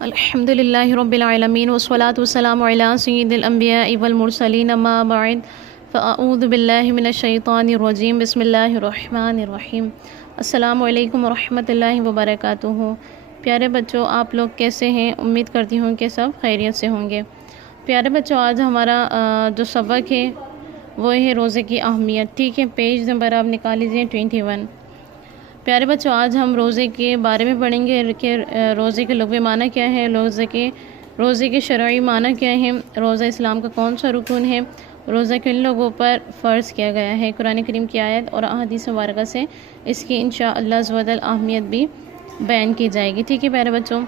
الحمدللہ رب العالمین والصلاة والسلام علی سید الانبیاء والمرسلین اما بعد فاعوذ باللہ من الشیطان الرجیم بسم اللہ الرحمن الرحیم۔ السلام علیکم ورحمۃ اللہ وبرکاتہ۔ پیارے بچوں، آپ لوگ کیسے ہیں؟ امید کرتی ہوں کہ سب خیریت سے ہوں گے۔ پیارے بچوں، آج ہمارا جو سبق ہے وہ ہے روزے کی اہمیت۔ ٹھیک ہے، پیج نمبر آپ نکال لیجیے 21۔ پیارے بچوں، آج ہم روزے کے بارے میں پڑھیں گے کہ روزے کے لغوی معنی کیا ہے، روزے کے شرعی معنی کیا ہے، روزہ اسلام کا کون سا رکن ہے، روزہ کن لوگوں پر فرض کیا گیا ہے۔ قرآن کریم کی آیت اور احادیث مبارکہ سے اس کی انشاءاللہ عز و جل اہمیت بھی بیان کی جائے گی۔ ٹھیک ہے پیارے بچوں،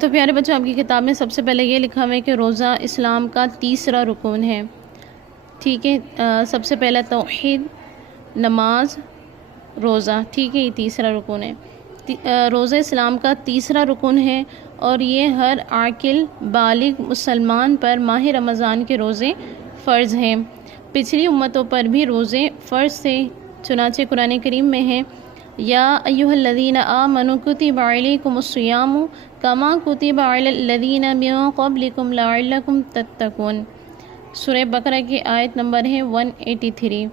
تو پیارے بچوں، آپ کی کتاب میں سب سے پہلے یہ لکھا ہوا ہے کہ روزہ اسلام کا تیسرا رکن ہے۔ ٹھیک ہے، سب سے پہلا توحید، نماز، روزہ۔ ٹھیک ہے، یہ تیسرا رکن ہے۔ روزہ اسلام کا تیسرا رکن ہے اور یہ ہر عاقل بالغ مسلمان پر ماہ رمضان کے روزے فرض ہیں۔ پچھلی امتوں پر بھی روزے فرض تھے، چنانچہ قرآن کریم میں ہے یا ایھا الذین آمنوا کتب علیکم الصیام کما کتب علی الذین من قبلکم لعلکم تتقون۔ سورہ بقرہ کی آیت نمبر ہے 183۔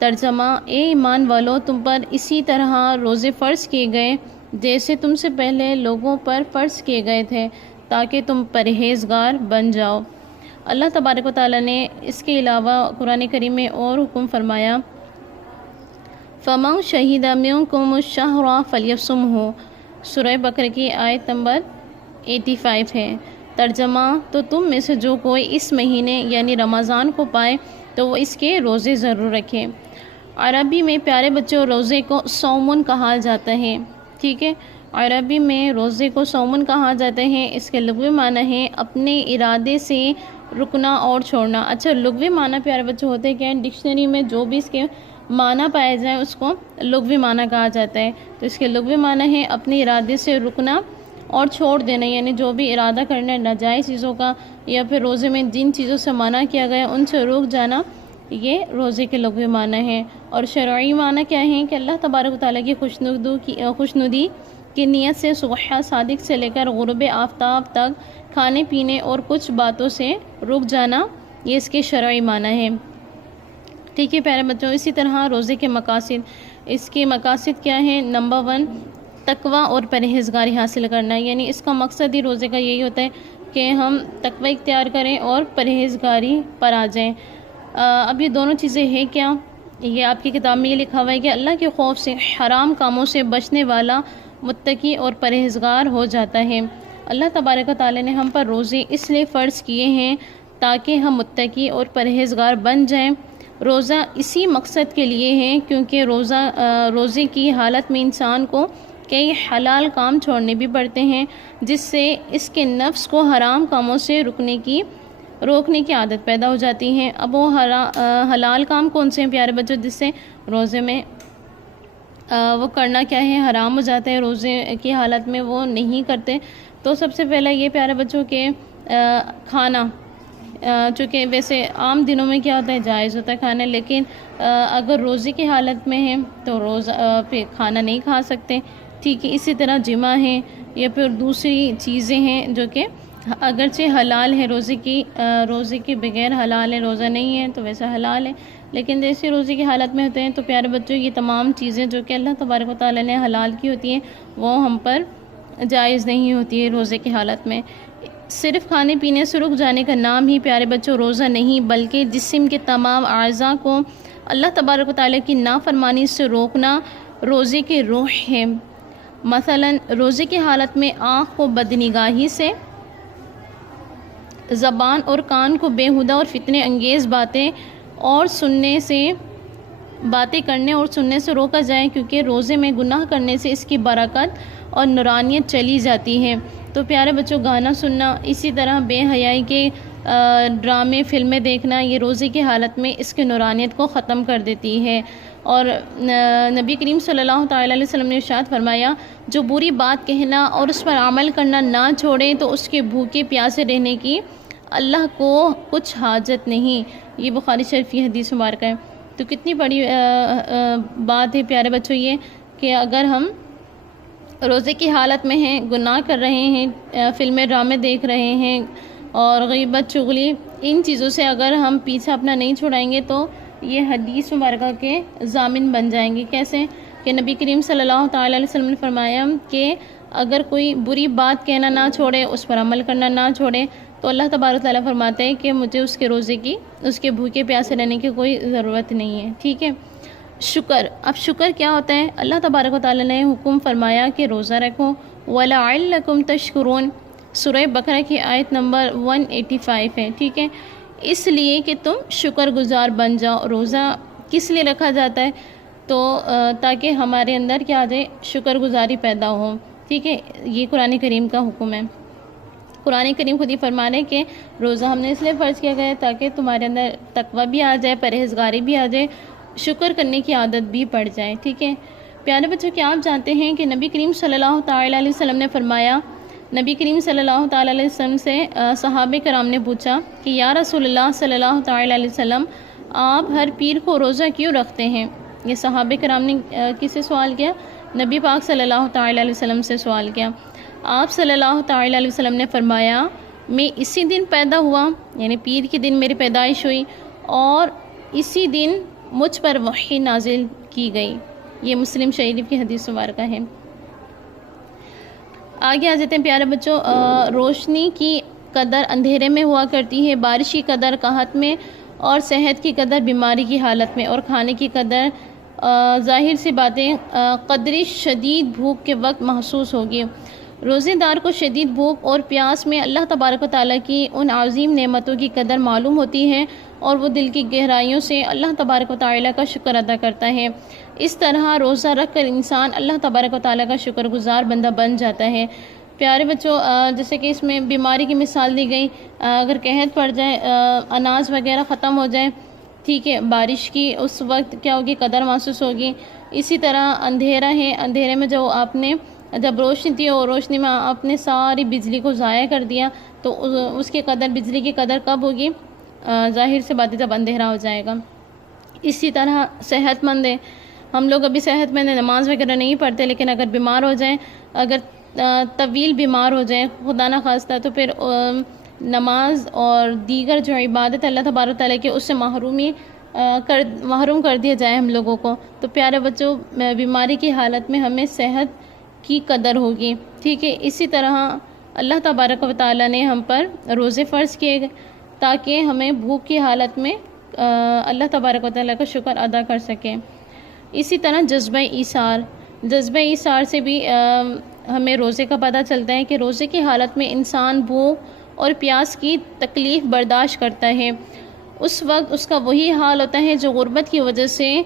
ترجمہ: اے ایمان والو، تم پر اسی طرح روزے فرض کیے گئے جیسے تم سے پہلے لوگوں پر فرض کیے گئے تھے تاکہ تم پرہیزگار بن جاؤ۔ اللہ تبارک و تعالیٰ نے اس کے علاوہ قرآن کریم میں اور حکم فرمایا فَمَن شَهِدَ مِنکُمُ الشَّهْرَ فَلْیَصُمْهُ۔ سورہ بقرہ کی آیت نمبر 85 ہے۔ ترجمہ: تو تم میں سے جو کوئی اس مہینے یعنی رمضان کو پائے تو وہ اس کے روزے ضرور رکھے۔ عربی میں پیارے بچوں روزے کو صومن کہا جاتا ہے۔ ٹھیک ہے، عربی میں روزے کو صومن کہا جاتا ہے۔ اس کے لغوی معنی ہے اپنے ارادے سے رکنا اور چھوڑنا۔ اچھا، لغوی معنی پیارے بچوں ہوتے کیا ہیں؟ ڈکشنری میں جو بھی اس کے معنی پائے جائیں اس کو لغوی معنی کہا جاتا ہے۔ تو اس کے لغوی معنی ہے اپنے ارادے سے رکنا اور چھوڑ دینا، یعنی جو بھی ارادہ کرنا ہے ناجائز چیزوں کا یا پھر روزے میں جن چیزوں سے منع کیا گیا ان سے رک جانا، یہ روزے کے لغوی معنی ہے۔ اور شرعی معنی کیا ہے کہ اللہ تبارک و تعالیٰ کی خوشنودی کی نیت سے صبح صادق سے لے کر غروب آفتاب تک کھانے پینے اور کچھ باتوں سے رک جانا، یہ اس کے شرعی معنی ہے۔ ٹھیک ہے پیارے بچوں، اسی طرح روزے کے مقاصد، اس کے مقاصد کیا ہیں؟ نمبر 1 تقوی اور پرہیزگاری حاصل کرنا، یعنی اس کا مقصد ہی روزے کا یہی ہوتا ہے کہ ہم تقوی اختیار کریں اور پرہیزگاری پر آ جائیں۔ اب یہ دونوں چیزیں ہیں کیا؟ یہ آپ کی کتاب میں یہ لکھا ہوا ہے کہ اللہ کے خوف سے حرام کاموں سے بچنے والا متقی اور پرہیزگار ہو جاتا ہے۔ اللہ تبارک و تعالیٰ نے ہم پر روزے اس لیے فرض کیے ہیں تاکہ ہم متقی اور پرہیزگار بن جائیں۔ روزہ اسی مقصد کے لیے ہے کیونکہ روزے کی حالت میں انسان کو کئی حلال کام چھوڑنے بھی پڑتے ہیں جس سے اس کے نفس کو حرام کاموں سے روکنے کی عادت پیدا ہو جاتی ہے۔ اب وہ حلال کام کون سے ہیں پیارے بچوں جس سے روزے میں وہ کرنا کیا ہے؟ حرام ہو جاتا ہے، روزے کی حالت میں وہ نہیں کرتے۔ تو سب سے پہلا یہ پیارے بچوں کہ کھانا، چونکہ ویسے عام دنوں میں کیا ہوتا ہے؟ جائز ہوتا ہے کھانا، لیکن اگر روزے کی حالت میں ہے تو پھر کھانا نہیں کھا سکتے۔ ٹھیک ہے، اسی طرح جمع ہے یا پھر دوسری چیزیں ہیں جو کہ اگرچہ حلال ہے، روزے کے بغیر حلال ہے، روزہ نہیں ہے تو ویسا حلال ہے، لیکن جیسے روزے کی حالت میں ہوتے ہیں تو پیارے بچوں یہ تمام چیزیں جو کہ اللہ تبارک و تعالیٰ نے حلال کی ہوتی ہیں وہ ہم پر جائز نہیں ہوتی ہے روزے کی حالت میں۔ صرف کھانے پینے سے رک جانے کا نام ہی پیارے بچوں روزہ نہیں، بلکہ جسم کے تمام اعضاء کو اللہ تبارک و تعالیٰ کی نافرمانی سے روکنا روزے کی روح ہے۔ مثلا روزے کی حالت میں آنکھ کو بدنگاہی سے، زبان اور کان کو بیہودہ اور فتنہ انگیز باتیں کرنے اور سننے سے روکا جائے، کیونکہ روزے میں گناہ کرنے سے اس کی برکت اور نورانیت چلی جاتی ہے۔ تو پیارے بچوں گانا سننا، اسی طرح بے حیائی کے ڈرامے فلمیں دیکھنا، یہ روزے کی حالت میں اس کی نورانیت کو ختم کر دیتی ہے۔ اور نبی کریم صلی اللہ تعالیٰ علیہ وسلم نے ارشاد فرمایا جو بری بات کہنا اور اس پر عمل کرنا نہ چھوڑے تو اس کے بھوکے پیاسے رہنے کی اللہ کو کچھ حاجت نہیں۔ یہ بخاری شریف کی حدیث مبارکہ ہے۔ تو کتنی بڑی بات ہے پیارے بچوں یہ کہ اگر ہم روزے کی حالت میں ہیں، گناہ کر رہے ہیں، فلمیں ڈرامے دیکھ رہے ہیں اور غیبت چغلی، ان چیزوں سے اگر ہم پیچھے اپنا نہیں چھڑائیں گے تو یہ حدیث مبارکہ کے ضامن بن جائیں گے۔ کیسے کہ نبی کریم صلی اللہ تعالیٰ علیہ وسلم نے فرمایا کہ اگر کوئی بری بات کہنا نہ چھوڑے، اس پر عمل کرنا نہ چھوڑے، تو اللہ تبارک تعالیٰ فرماتے ہیں کہ مجھے اس کے روزے کی، اس کے بھوکے پیاسے رہنے کی کوئی ضرورت نہیں ہے، ٹھیک ہے۔ شکر، اب شکر کیا ہوتا ہے؟ اللہ تبارک و تعالیٰ نے حکم فرمایا کہ روزہ رکھو، وَلَعَلَّكُمْ تَشْكُرُونَ، سورہ بقرہ کی آیت نمبر 185 ہے، ٹھیک ہے۔ اس لیے کہ تم شکر گزار بن جاؤ۔ روزہ کس لیے رکھا جاتا ہے؟ تو تاکہ ہمارے اندر کیا آ جائے؟ شکر گزاری پیدا ہو، ٹھیک ہے۔ یہ قرآن کریم کا حکم ہے۔ قرآن کریم خود ہی فرما رہے کہ روزہ ہم نے اس لیے فرض کیا گیا ہے تاکہ تمہارے اندر تقوی بھی آ جائے، پرہیزگاری بھی آ جائے، شکر کرنے کی عادت بھی پڑ جائے، ٹھیک ہے۔ پیارے بچوں، کیا آپ جانتے ہیں کہ نبی کریم صلی اللہ تعالیٰ علیہ وسلم نے فرمایا، نبی کریم صلی اللہ تعالیٰ علیہ وسلم سے صحابہ کرام نے پوچھا کہ یا رسول اللہ صلی اللہ تعالیٰ علیہ وسلم، آپ ہر پیر کو روزہ کیوں رکھتے ہیں؟ یہ صحابہ کرام نے کس سے سوال کیا؟ نبی پاک صلی اللہ تعالیٰ علیہ وسلم سے سوال کیا۔ آپ صلی اللہ تعالیٰ علیہ وسلم نے فرمایا، میں اسی دن پیدا ہوا، یعنی پیر کے دن میری پیدائش ہوئی، اور اسی دن مجھ پر وحی نازل کی گئی۔ یہ مسلم شریف کی حدیث مبارکہ ہے۔ آگے آ جاتے ہیں پیارے بچوں، روشنی کی قدر اندھیرے میں ہوا کرتی ہے، بارش کی قدر قحط میں، اور صحت کی قدر بیماری کی حالت میں، اور کھانے کی قدر ظاہر سی باتیں قدر شدید بھوک کے وقت محسوس ہوگی۔ روزے دار کو شدید بھوک اور پیاس میں اللہ تبارک و تعالیٰ کی ان عظیم نعمتوں کی قدر معلوم ہوتی ہے، اور وہ دل کی گہرائیوں سے اللہ تبارک و تعالیٰ کا شکر ادا کرتا ہے۔ اس طرح روزہ رکھ کر انسان اللہ تبارک و تعالیٰ کا شکر گزار بندہ بن جاتا ہے۔ پیارے بچوں، جیسے کہ اس میں بیماری کی مثال دی گئی، اگر قحط پڑ جائے، اناج وغیرہ ختم ہو جائے، ٹھیک ہے، بارش کی اس وقت کیا ہوگی؟ قدر محسوس ہوگی۔ اسی طرح اندھیرا ہے، اندھیرے میں جب روشنی تھی اور روشنی میں آپ نے ساری بجلی کو ضائع کر دیا، تو اس کی قدر، بجلی کی قدر کب ہوگی؟ ظاہر سے بات ہے جب اندھیرا ہو جائے گا۔ اسی طرح صحت مند ہے، ہم لوگ ابھی صحت مند نماز وغیرہ نہیں پڑھتے، لیکن اگر بیمار ہو جائیں، اگر طویل بیمار ہو جائیں خدا نہ خواستہ، تو پھر نماز اور دیگر جو عبادت اللہ تبارک تعالیٰ کی، اس سے محروم کر دیا جائے ہم لوگوں کو۔ تو پیارے بچوں، بیماری کی حالت میں ہمیں صحت کی قدر ہوگی، ٹھیک ہے۔ اسی طرح اللہ تبارک و تعالیٰ نے ہم پر روزے فرض کیے تاکہ ہمیں بھوک کی حالت میں اللہ تبارک و تعالیٰ کا شکر ادا کر سکیں۔ اسی طرح جذبہ ایثار سے بھی ہمیں روزے کا پتہ چلتا ہے کہ روزے کی حالت میں انسان بھوک اور پیاس کی تکلیف برداشت کرتا ہے۔ اس وقت اس کا وہی حال ہوتا ہے جو غربت کی وجہ سے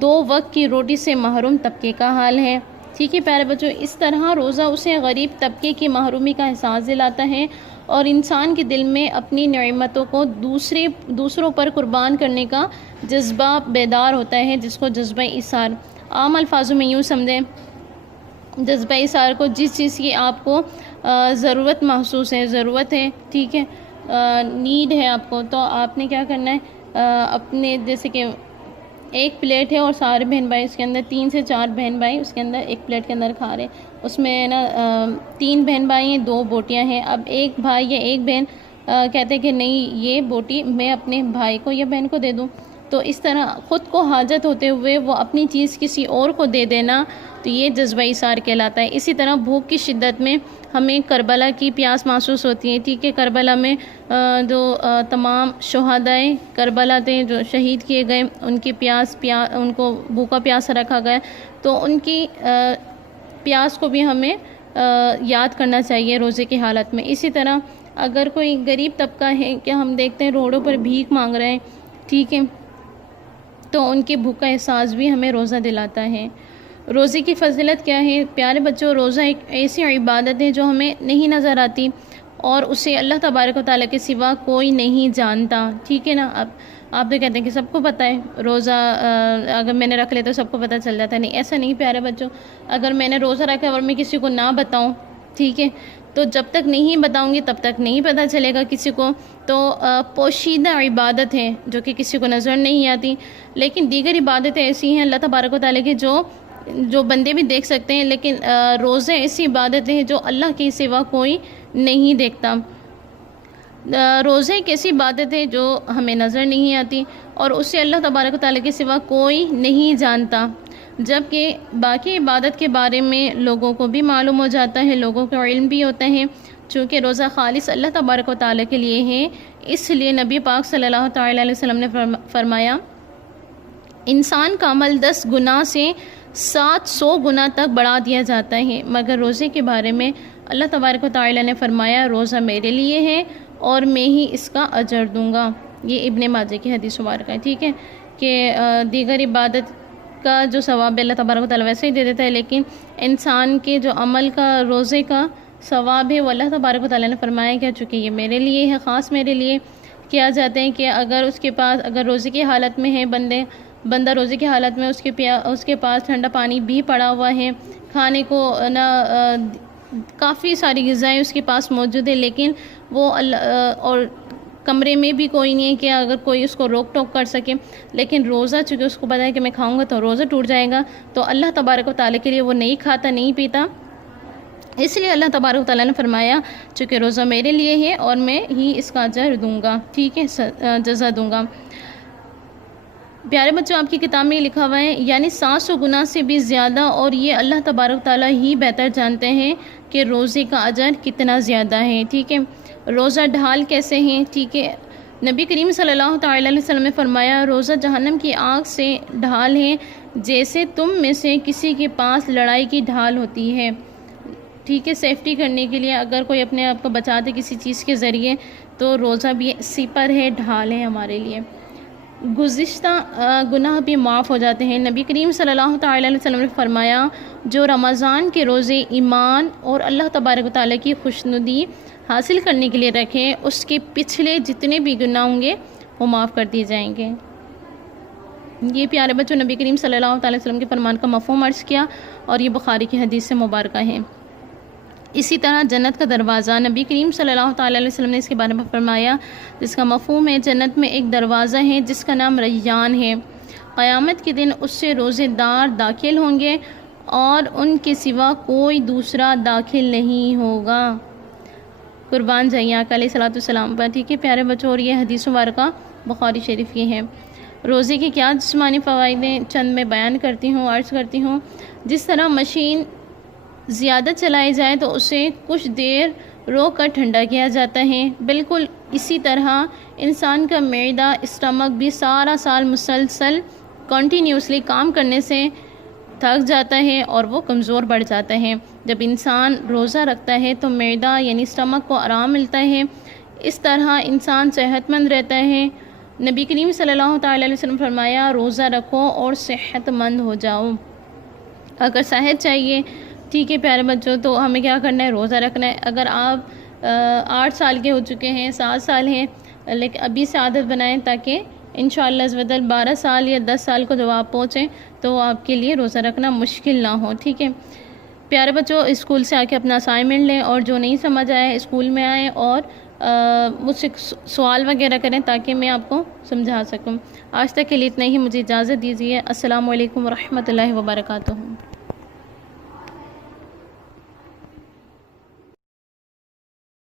2 وقت کی روٹی سے محروم طبقے کا حال ہے، ٹھیک ہے پیارے بچوں۔ اس طرح روزہ اسے غریب طبقے کی محرومی کا احساس دلاتا ہے، اور انسان کے دل میں اپنی نعمتوں کو دوسروں پر قربان کرنے کا جذبہ بیدار ہوتا ہے، جس کو جذبہ ایثار، عام الفاظوں میں یوں سمجھیں، جذبہ ایثار کو جس چیز کی آپ کو ضرورت محسوس ہے، ضرورت ہے، ٹھیک ہے، نیڈ ہے آپ کو، تو آپ نے کیا کرنا ہے، اپنے جیسے کہ ایک پلیٹ ہے اور سارے بہن بھائی اس کے اندر 3 سے 4 بہن بھائی اس کے اندر ایک پلیٹ کے اندر کھا رہے ہیں، اس میں نا 3 بہن بھائی ہیں، 2 بوٹیاں ہیں۔ اب ایک بھائی یا ایک بہن کہتے ہیں کہ نہیں، یہ بوٹی میں اپنے بھائی کو یا بہن کو دے دوں، تو اس طرح خود کو حاجت ہوتے ہوئے وہ اپنی چیز کسی اور کو دے دینا، تو یہ جذبہ ایثار کہلاتا ہے۔ اسی طرح بھوک کی شدت میں ہمیں کربلا کی پیاس محسوس ہوتی ہے، ٹھیک ہے۔ کربلا میں جو تمام شہدائے کربلا تھے، جو شہید کیے گئے، ان کی ان کو بھوکا پیاس رکھا گیا، تو ان کی پیاس کو بھی ہمیں یاد کرنا چاہیے روزے کی حالت میں۔ اسی طرح اگر کوئی غریب طبقہ ہے کہ ہم دیکھتے ہیں روڈوں پر بھیک مانگ رہے ہیں، ٹھیک ہے، تو ان کی بھوک کا احساس بھی ہمیں روزہ دلاتا ہے۔ روزے کی فضیلت کیا ہے پیارے بچوں؟ روزہ ایک ایسی عبادت ہے جو ہمیں نہیں نظر آتی، اور اسے اللہ تبارک و تعالیٰ کے سوا کوئی نہیں جانتا، ٹھیک ہے نا۔ اب آپ تو کہتے ہیں کہ سب کو پتہ ہے روزہ، اگر میں نے رکھ لیا تو سب کو پتہ چل جاتا ہے، نہیں، ایسا نہیں پیارے بچوں۔ اگر میں نے روزہ رکھا اور میں کسی کو نہ بتاؤں، ٹھیک ہے، تو جب تک نہیں بتاؤں گی تب تک نہیں پتہ چلے گا کسی کو۔ تو پوشیدہ عبادت ہے جو کہ کسی کو نظر نہیں آتی، لیکن دیگر عبادتیں ایسی ہیں اللہ تبارک و تعالیٰ کی جو جو بندے بھی دیکھ سکتے ہیں، لیکن روزے ایسی عبادتیں ہیں جو اللہ کے سوا کوئی نہیں دیکھتا۔ روزے ایک ایسی عبادت ہے جو ہمیں نظر نہیں آتی اور اسے اللہ تبارک و تعالیٰ کے سوا کوئی نہیں جانتا، جبکہ باقی عبادت کے بارے میں لوگوں کو بھی معلوم ہو جاتا ہے، لوگوں کو علم بھی ہوتا ہے۔ چونکہ روزہ خالص اللہ تبارک و تعالیٰ کے لیے ہے، اس لیے نبی پاک صلی اللہ تعالیٰ علیہ وسلم نے فرمایا انسان کا عمل 10 گنا سے 700 گنا تک بڑھا دیا جاتا ہے، مگر روزے کے بارے میں اللہ تبارک و تعالیٰ نے فرمایا روزہ میرے لیے ہے اور میں ہی اس کا اجر دوں گا۔ یہ ابن ماجہ کی حدیث مبارکہ ہے، ٹھیک ہے، کہ دیگر عبادت کا جو ثواب اللہ تبارک و تعالیٰ ویسے ہی دے دیتا ہے، لیکن انسان کے جو عمل کا روزے کا ثواب ہے وہ اللہ تبارک و تعالیٰ نے فرمایا کہ چونکہ یہ میرے لیے ہے، خاص میرے لیے کیا جاتے ہیں کہ اگر اس کے پاس اگر روزے کی حالت میں ہے بندہ روزے کی حالت میں اس کے پاس ٹھنڈا پانی بھی پڑا ہوا ہے، کھانے کو نہ کافی ساری غذائیں اس کے پاس موجود ہے، لیکن وہ اور کمرے میں بھی کوئی نہیں ہے کہ اگر کوئی اس کو روک ٹوک کر سکے، لیکن روزہ چونکہ اس کو پتہ ہے کہ میں کھاؤں گا تو روزہ ٹوٹ جائے گا، تو اللہ تبارک و تعالیٰ کے لیے وہ نہیں کھاتا نہیں پیتا۔ اس لیے اللہ تبارک و تعالیٰ نے فرمایا چونکہ روزہ میرے لیے ہے اور میں ہی اس کا اجر دوں گا، ٹھیک ہے، جزا دوں گا۔ پیارے بچوں، آپ کی کتاب میں لکھا ہوا ہے یعنی 700 گنا سے بھی زیادہ، اور یہ اللہ تبارک و تعالیٰ ہی بہتر جانتے ہیں کہ روزے کا اجر کتنا زیادہ ہے، ٹھیک ہے۔ روزہ ڈھال کیسے ہیں، ٹھیک ہے، نبی کریم صلی اللہ تعالیٰ علیہ وسلم نے فرمایا روزہ جہنم کی آگ سے ڈھال ہے جیسے تم میں سے کسی کے پاس لڑائی کی ڈھال ہوتی ہے، ٹھیک ہے، سیفٹی کرنے کے لیے اگر کوئی اپنے آپ کو بچاتے کسی چیز کے ذریعے تو روزہ بھی سپر ہے، ڈھال ہے ہمارے لیے۔ گزشتہ گناہ بھی معاف ہو جاتے ہیں۔ نبی کریم صلی اللہ تعالیٰ علیہ وسلم نے فرمایا جو رمضان کے روزے ایمان اور اللہ تبارک و تعالیٰ کی خوشنودی حاصل کرنے کے لیے رکھیں اس کے پچھلے جتنے بھی گناہ ہوں گے وہ معاف کر دیے جائیں گے۔ یہ پیارے بچوں نبی کریم صلی اللہ تعالیٰ علیہ وسلم کے فرمان کا مفہوم عرض کیا اور یہ بخاری کی حدیث سے مبارکہ ہے۔ اسی طرح جنت کا دروازہ، نبی کریم صلی اللہ تعالیٰ علیہ وسلم نے اس کے بارے میں فرمایا جس کا مفہوم ہے جنت میں ایک دروازہ ہے جس کا نام ریان ہے، قیامت کے دن اس سے روزے دار داخل ہوں گے اور ان کے سوا کوئی دوسرا داخل نہیں ہوگا۔ قربان جائیں آقا علیہ الصلوۃ والسلام پر، ٹھیک ہے پیارے بچوں، اور یہ حدیث مبارکہ بخاری شریف کی ہے۔ روزے کے کیا جسمانی فوائد ہیں چند میں بیان کرتی ہوں، عرض کرتی ہوں۔ جس طرح مشین زیادہ چلائی جائے تو اسے کچھ دیر روک کر ٹھنڈا کیا جاتا ہے، بالکل اسی طرح انسان کا معدہ اسٹمک بھی سارا سال مسلسل کنٹینیوسلی کام کرنے سے تھک جاتا ہے اور وہ کمزور بڑھ جاتا ہے۔ جب انسان روزہ رکھتا ہے تو معدہ یعنی اسٹمک کو آرام ملتا ہے، اس طرح انسان صحت مند رہتا ہے۔ نبی کریم صلی اللہ تعالیٰ علیہ وسلم فرمایا روزہ رکھو اور صحت مند ہو جاؤ۔ اگر صحت چاہیے، ٹھیک ہے پیارے بچوں، تو ہمیں کیا کرنا ہے، روزہ رکھنا ہے۔ اگر آپ 8 سال کے ہو چکے ہیں، 7 سال ہیں، لیکن ابھی سے عادت بنائیں تاکہ انشاءاللہ عزوجل 12 سال یا 10 سال کو جب آپ پہنچیں تو آپ کے لیے روزہ رکھنا مشکل نہ ہو، ٹھیک ہے پیارے بچوں۔ اسکول سے آ کے اپنا اسائنمنٹ لیں اور جو نہیں سمجھ آئے اسکول میں آئیں اور مجھ سے سوال وغیرہ کریں تاکہ میں آپ کو سمجھا سکوں۔ آج تک کے لیے اتنا ہی، مجھے اجازت دیجیے۔ السلام علیکم ورحمۃ اللہ وبرکاتہ۔